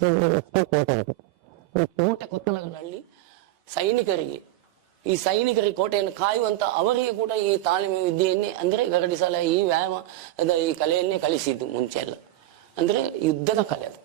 ಕೋಟೆ ಕೊತ್ತಲಗಳಲ್ಲಿ ಸೈನಿಕರಿಗೆ ಈ ಸೈನಿಕರಿಗೆ ಕೋಟೆಯನ್ನು ಕಾಯುವಂತ ಅವರಿಗೆ ಕೂಡ ಈ ತಾಲೀಮು ವಿದ್ಯೆಯನ್ನೇ ಅಂದ್ರೆ ಗರಡಿ ಸಲ ಈ ವ್ಯಾಯಾಮ ಈ ಕಲೆಯನ್ನೇ ಕಲಿಸಿದ್ದು ಮುಂಚೆ ಎಲ್ಲ. ಅಂದ್ರೆ ಯುದ್ಧದ ಕಲೆ ಅದು.